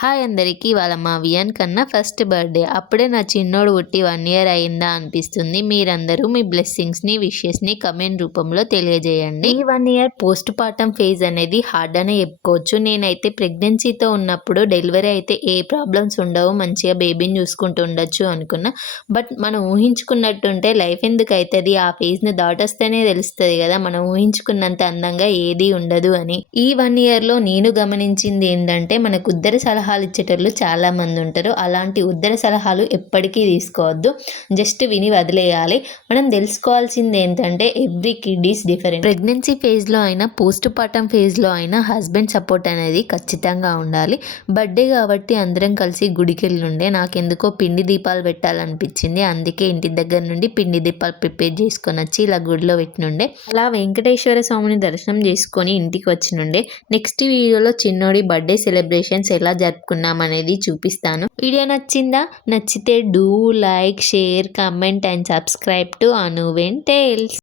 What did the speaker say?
Hi అందరికీ వాళ్ళ మా వియాన్ కన్నా ఫస్ట్ బర్త్డే అప్పుడే నా చిన్నోడు పుట్టి 1 ఇయర్ అయిందా అనిపిస్తుంది. మీరందరూ మీ బ్లెస్సింగ్స్ని విషెస్ని కమెంట్ రూపంలో తెలియజేయండి. ఈ 1 ఇయర్ పోస్ట్ పార్టమ్ ఫేజ్ అనేది హార్డ్ అనే చెప్పుకోవచ్చు. నేనైతే ప్రెగ్నెన్సీతో ఉన్నప్పుడు డెలివరీ అయితే ఏ ప్రాబ్లమ్స్ ఉండవు, మంచిగా బేబీని చూసుకుంటూ ఉండొచ్చు అనుకున్నా. బట్ మనం ఊహించుకున్నట్టుంటే లైఫ్ ఎందుకు అవుతుంది, ఆ ఫేజ్ని దాటొస్తేనే తెలుస్తుంది కదా మనం ఊహించుకున్నంత అందంగా ఏది ఉండదు అని. ఈ 1 ఇయర్లో నేను గమనించింది ఏంటంటే మనకు ఉద్దర సలహాలు ఇచ్చేటోళ్ళు చాలామంది ఉంటారు. అలాంటి ఉద్దర సలహాలు ఎప్పటికీ తీసుకోవద్దు, జస్ట్ విని వదిలేయాలి. మనం తెలుసుకోవాల్సింది ఏంటంటే every kid is different. Pregnancy ఫేజ్లో అయినా పోస్ట్ పార్టమ్ ఫేజ్లో అయినా హస్బెండ్ సపోర్ట్ అనేది ఖచ్చితంగా ఉండాలి. బర్త్డే కాబట్టి అందరం కలిసి గుడికి వెళ్ళుండే నాకెందుకో పిండి దీపాలు పెట్టాలనిపించింది. అందుకే ఇంటి దగ్గర నుండి పిండి దీపాలు ప్రిపేర్ చేసుకొని వచ్చి ఇలా గుడిలో పెట్టినుండే. అలా వెంకటేశ్వర స్వామిని దర్శనం చేసుకొని ఇంటికి వచ్చినుండే. నెక్స్ట్ వీడియోలో చిన్నోడి బర్త్డే సెలబ్రేషన్స్ ఎలా జరుపుకున్నాం అనేది చూపిస్తాను. వీడియో నచ్చిందా? నచ్చితే do like, share, comment and subscribe to Anuven tiles.